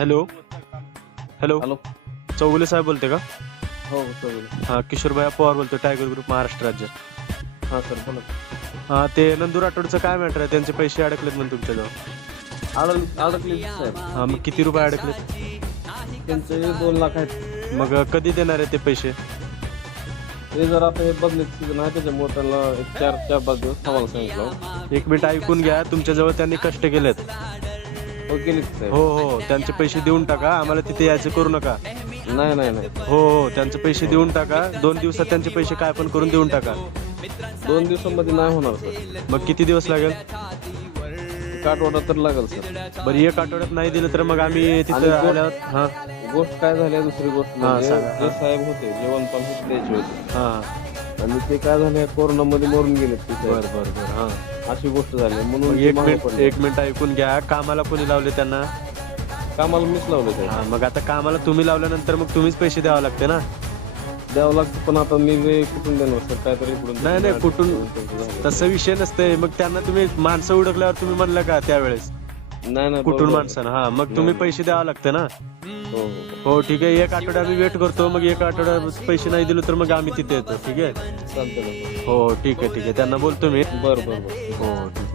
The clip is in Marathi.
Hello hello hello. चौगुले साहेब बोलते का? हो चालेल. हां किशोरभाई पवार बोलतो, टायगर ग्रुप महाराष्ट्र राज्य. हां सर बोला. हां ते नंदू राठोडचं काय मॅटर आहे? त्यांचे पैसे अडकलेत म्हणून तुमच्याजवळ. अडकले साहेब. हां मग किती रुपये अडकलेत? त्यांचे 2 लाख आहेत. मग कधी देणार आहे ते पैसे? ते जर आता हे बदलीत सीझन आहे त्याच्यामुळे त्यांना एक 4-5 दिवस थांबायला सांगितलं. एक मिनिट ऐकून घ्या, तुमच्याजवळ त्यांनी कष्ट केलेत. हो केली साहेब. हो हो त्यांचे पैसे देऊन टाका, आम्हाला तिथे यायचं करू नका. नाही. हो हो त्यांचे पैसे देऊन टाका, 2 दिवसात त्यांचे पैसे काय पण करून देऊन टाका. 2 दिवसांमध्ये नाही होणार सर. मग किती दिवस लागेल? एक आठवडा तर लागेल सर. बरं एक आठवड्यात नाही दिलं तर मग आम्ही तिथं आल्यावर. हां गोष्ट काय झाली दुसरी गोष्ट म्हणजे सांगा. जे साहेब होते जेवण पण होते द्यायचे होते हां आणि ते काय झाले कोरोनामध्ये मरून गेले ते साहेब. बरं हां. अशी गोष्ट झाली म्हणून मग ते एक मागे मिनिट पडले. एक मिनिट ऐकून घ्या, कामाला कोणी लावले त्यांना? कामाला मीच लावले ते. हां मग आता कामाला तुम्ही लावल्यानंतर मग तुम्हीच पैसे द्यावे लागते ना. द्यावं लागतं पण आता मी जे कुठून देणार सर काहीतरी इकडून नाही कुठून, तसं विषय नसतंय. मग त्यांना तुम्ही माणसं उडकल्यावर तुम्ही म्हणलं का त्यावेळेस नाही कुठून बरोबर. माणसानं? हां मग तुम्ही पैसे द्यावे लागते ना. हो हो ठीक आहे, एक आठवडा आम्ही वेट करतो. मग एक आठवडा पैसे नाही दिले तर मग आम्ही तिथे येतो. ठीक आहे. चालतं ना. हो ठीक आहे त्यांना बोलतो मी. बरं हो ठीक आहे.